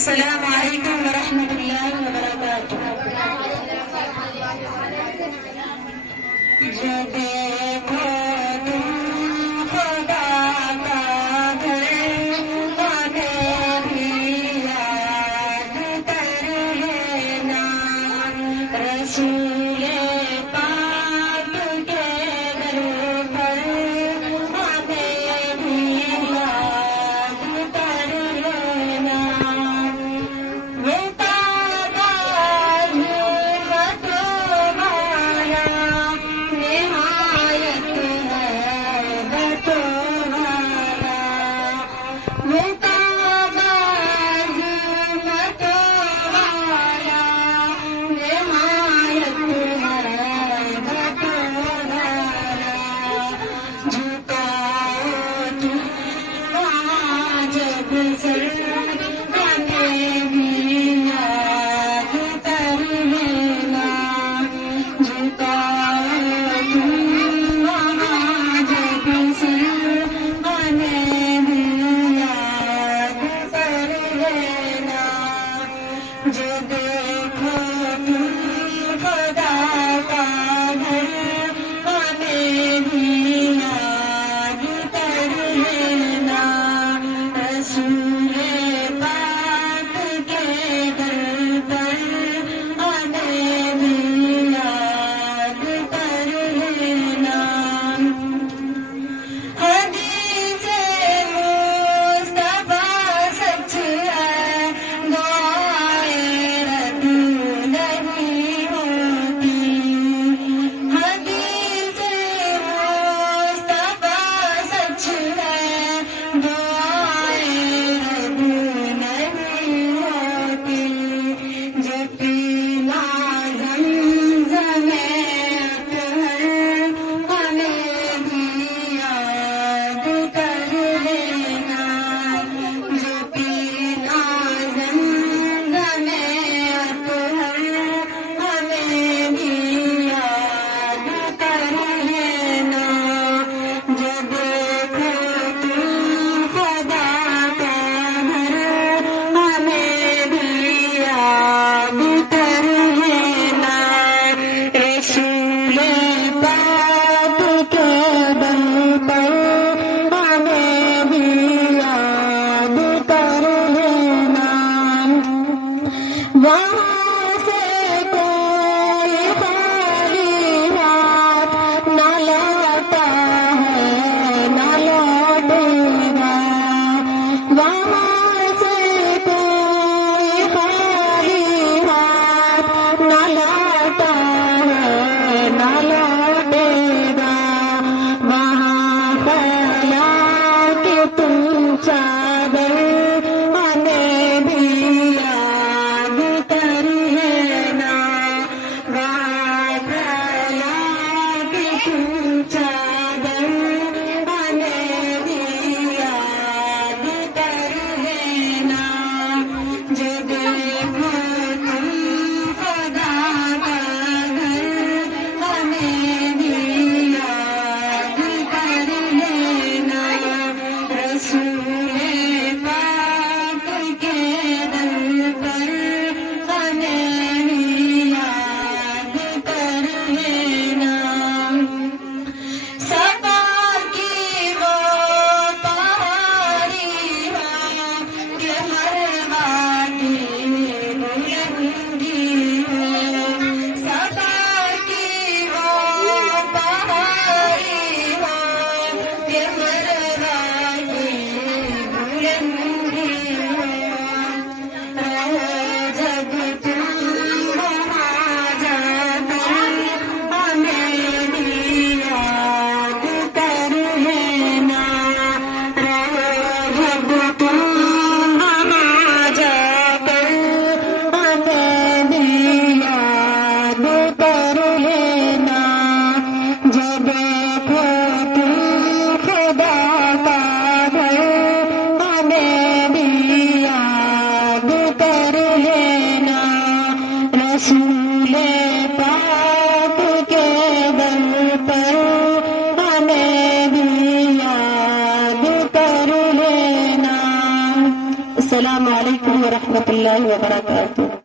अस्सलाम वालेकुम वरहमतुल्लाहि वबरकातुह। जो देखो तुम खुदा का घर, हमें भी याद कर लेना। रसूले पाक के दर पर हमें भी याद कर लेना। वो काबा हिम्मत वाला निहायत हैबत वाला। वो काबा हिम्मत वाला निहायत हैबत वाला। झुकाओ तुम वहाँ जब सर, हमें भी याद कर लेना। झुकाओ तुम वहाँ जब सर, हमें भी याद कर लेना। जो देखो तुम खुदा का घर, हमें भी याद कर लेना। रसूले पाक के दर पर हमें भी याद कर लेना। हदीसे मुस्तफा सच है, दुआएं रद्द नहीं होती। हदीसे मुस्तफा सच है, दुआएं रद्द नहीं होती। जो पीना ज़मज़म अतहर, हमें भी याद कर लेना। जो पीना ज़मज़म अतहर, हमें भी याद कर लेना। जो देखो तुम खुदा का घर, हमें भी याद कर लेना। रसूले पाक के दर पर हमें भी याद कर लेना। वहाँ से कोई खाली हाथ न लौटा है, न लौटेगा। वहाँ से कोई खाली हाथ न लौटा है, न लौटेगा। वहाँ फैला के तुम चादर, हमें भी याद कर व रहमतुल्लाहि व बरकातुहू।